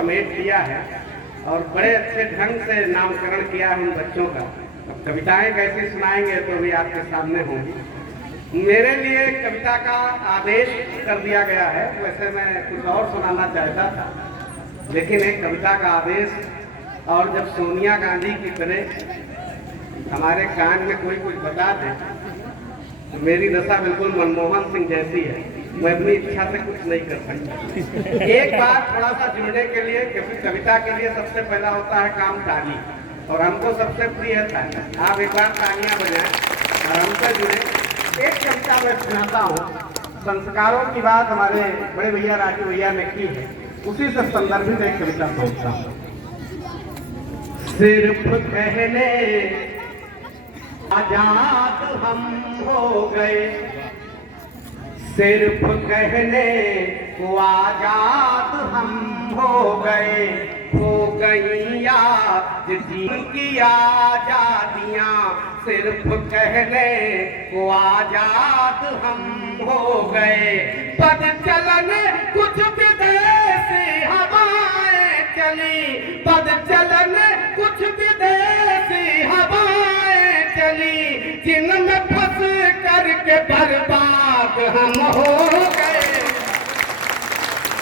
समेट लिया है और बड़े अच्छे ढंग से नामकरण किया है उन बच्चों का। अब कविताएं कैसी सुनाएंगे तो भी आपके सामने होंगी। मेरे लिए कविता का आदेश कर दिया गया है, वैसे मैं कुछ और सुनाना चाहता था, लेकिन एक कविता का आदेश। और जब सोनिया गांधी की तरह हमारे कान में कोई कुछ बता दे तो मेरी दशा बिल्कुल मनमोहन सिंह जैसी है, मैं अपनी इच्छा से कुछ नहीं कर सकता। एक बार थोड़ा सा जुड़ने के लिए, क्योंकि कविता के लिए सबसे पहला होता है काम ताली, और हमको सबसे प्रिय है ताली। आप एक बार तालियां बजाएं और हमसे जुड़े। एक कविता मैं सुनाता हूँ, संस्कारों की बात हमारे बड़े भैया राजू भैया ने की है, उसी से संदर्भित एक कविता पहुंचता हूँ। सिर्फ कहने आजाद हम हो गए, सिर्फ कहने को आजाद हम हो गए, हो गई याद जीवन की आजादियां, सिर्फ कहने को आजाद हम हो गए। पद चलन कुछ विदेशी हवाएं चली, पद चलन कुछ विदेशी हवाएं चली, जिनमें फंस करके बर्बाद हम हो गए,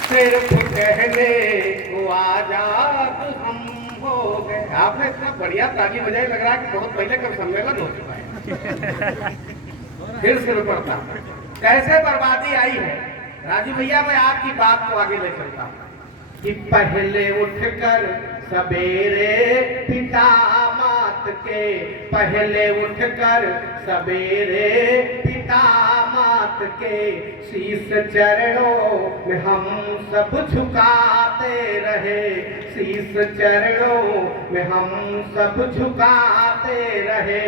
सिर्फ कहने को आजाद हम हो गए। आपने इतना बढ़िया ताली बजाई, लग रहा है कि बहुत पहले कभी सम्मेलन हो चुका है। फिर शुरू करता कैसे बर्बादी आई है। राजू भैया, मैं आपकी बात को आगे ले चलता हूँ कि पहले उठकर सवेरे पिता मात के, पहले उठकर सवेरे पिता मात के, शीश चरणों में हम सब झुकाते रहे, शीश चरणों में हम सब झुकाते रहे।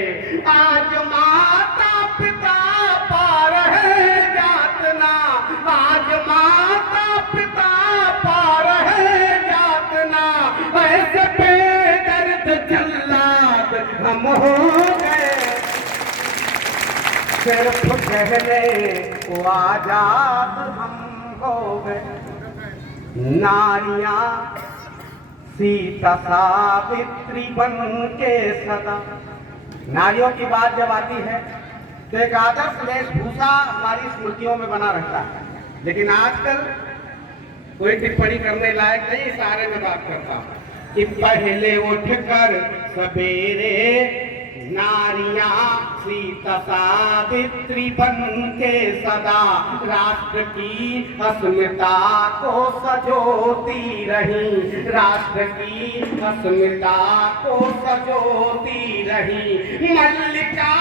आज माता पिता पा रहे यातना, आज माता पिता पा रहे यातना, ऐसे बेदर्द जल्लाद हम हो गए, सिर्फ कहने को आजाद हम हो गए। नारियां सीता सावित्री बन के सदा, नारियों की बात जब आती है तो एक आदर्श वेशभूषा हमारी स्मृतियों में बना रहता है, लेकिन आजकल कोई टिप्पणी करने लायक नहीं, इस बारे में बात करता हूं कि पहले उठकर सवेरे नारियां सीता सावित्री बन के सदा, राष्ट्र की अस्मिता को सजोती रही, राष्ट्र की अस्मिता को सजोती रही। मल्लिका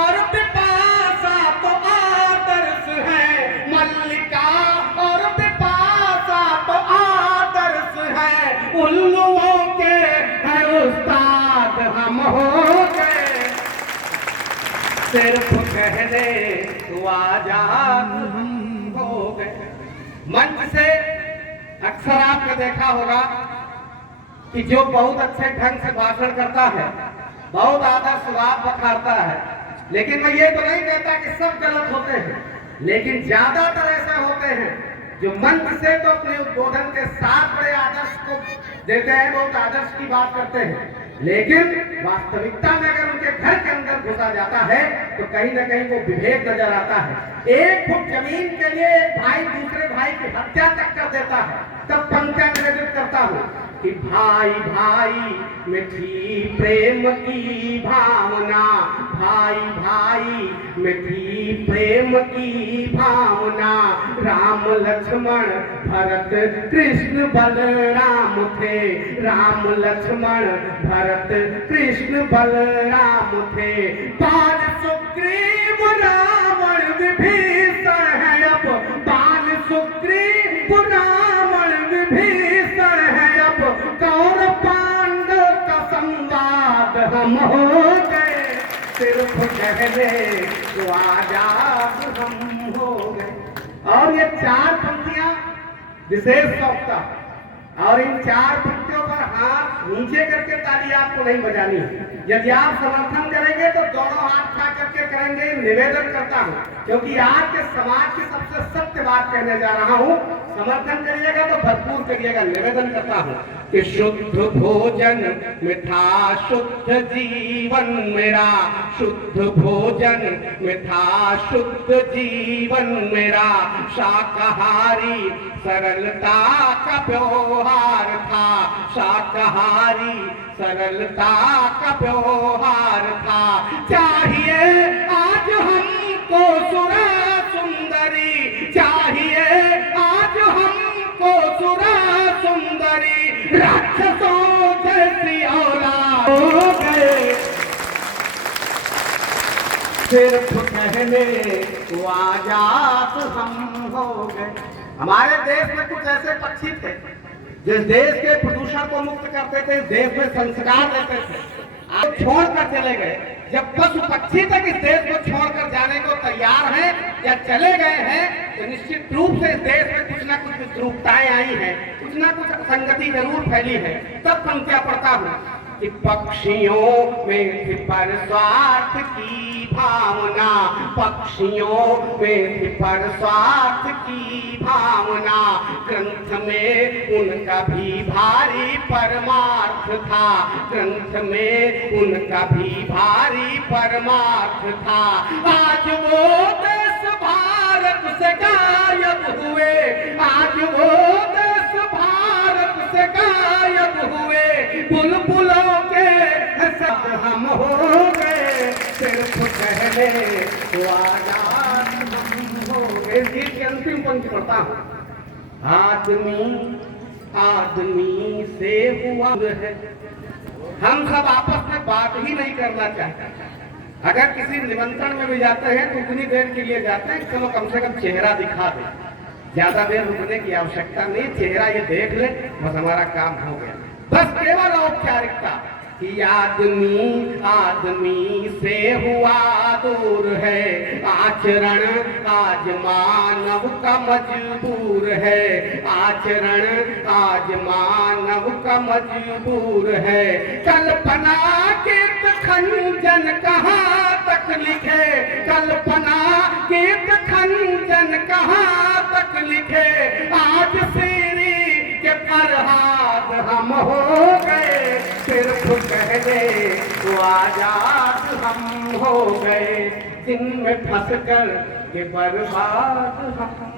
और पिपासा तो आदर्श है, मल्लिका और पिपासा तो आदर्श है, उल्लुओं के है उस्ताद हम हो गए, सिर्फ कहने तो आजाद हम हो गए। मंच से अक्सर आपने देखा होगा कि जो बहुत अच्छे ढंग से भाषण करता है, बहुत आदर्श बात बखारता है, लेकिन मैं ये तो नहीं कहता कि सब गलत होते हैं, लेकिन ज्यादातर ऐसे होते हैं जो मंच से तो अपने उद्बोधन के साथ बड़े आदर्श को देते हैं, बहुत आदर्श की बात करते हैं, लेकिन वास्तविकता में अगर उनके घर के अंदर घुसा जाता है तो कहीं ना कहीं वो विभेद नजर आता है। एक फुट जमीन के लिए एक भाई दूसरे भाई की हत्या तक कर देता है, तब पंक्तियां निवेदित करता हूं कि भाई भाई में थी प्रेम की भावना, भाई भाई में थी प्रेम की भावना, राम लक्ष्मण भरत कृष्ण बलराम थे, राम लक्ष्मण भरत कृष्ण बलराम थे। बाल सुग्रीव रावण विभीषण है अब, बाल सुग्रीव रावण विभीषण है अब, कौरव पांडव का संवाद हम हो गए, सिर्फ कहने तो आजाद हम हो गए। और ये चार पंक्तियां विशेष सौंपता, और इन चार पंक्तियों पर हाथ नीचे करके ताली आपको नहीं बजानी है। यदि आप समर्थन करेंगे तो दोनों हाथ उठा करके करेंगे, निवेदन करता हूं, क्योंकि आज के समाज की सबसे सत्य बात कहने जा रहा हूं। समर्थन करिएगा तो भरपूर करिएगा। निवेदन करता हूँ कि शुद्ध भोजन मिठा शुद्ध जीवन मेरा, शुद्ध भोजन मिठा शुद्ध जीवन मेरा, शाकाहारी सरलता का व्यवहार था, शाकाहारी सरलता का व्यवहार था। चाहिए आज हमको सुरा सुंदरी, चाहिए आज हमको सुरा सुंदरी, राक्षसों जैसी औलाद हो गए, सिर्फ कहने को आजाद हम हो गए। हमारे देश में कुछ ऐसे पक्षी थे जिस देश के प्रदूषण को मुक्त करते थे, देश में संस्कार देते थे, आज छोड़कर चले गए। जब पशु पक्षी तक इस देश को छोड़कर जाने को तैयार हैं या चले गए हैं, तो निश्चित रूप से इस देश में कुछ ना कुछ विद्रूपताएं आई हैं, कुछ ना कुछ असंगति जरूर फैली है। तब हम क्या पढ़ता हूँ कि पक्षियों में थी पर स्वार्थ की भावना, पक्षियों में थी पर स्वार्थ की भावना, ग्रंथ में उनका भी भारी परमार्थ था, ग्रंथ में उनका भी भारी परमार्थ था। आज वो देश भारत से गायब हुए, आज वो देश भारत से गायब हुए, बुलबुलों के सब हम हो गए, सिर्फ कहने को आजाद हम हो गए। गीत की अंतिम पंक्ति पढ़ता हूँ। आदमी आदमी से हुआ है, हम सब आपस में बात ही नहीं करना चाहते। अगर किसी निमंत्रण में भी जाते हैं तो उतनी देर के लिए जाते हैं, चलो कम से कम चेहरा दिखा दे, ज्यादा देर रुकने की आवश्यकता नहीं, चेहरा ये देख ले बस हमारा काम हो गया। बस केवल औपचारिकता कि आदमी आदमी से हुआ दूर है, आचरण आज मानव का मजबूर है, आचरण आज मानव का मजबूर है। कल्पना कीर्त खंजन कहाँ तक लिखे, कल्पना कीर्त खंजन कहाँ तक लिखे, आज सीरी के फरहाद हम हो गए, सिर्फ कहने को आजाद हम हो गए, जिनमें फंस कर के बर्बाद हम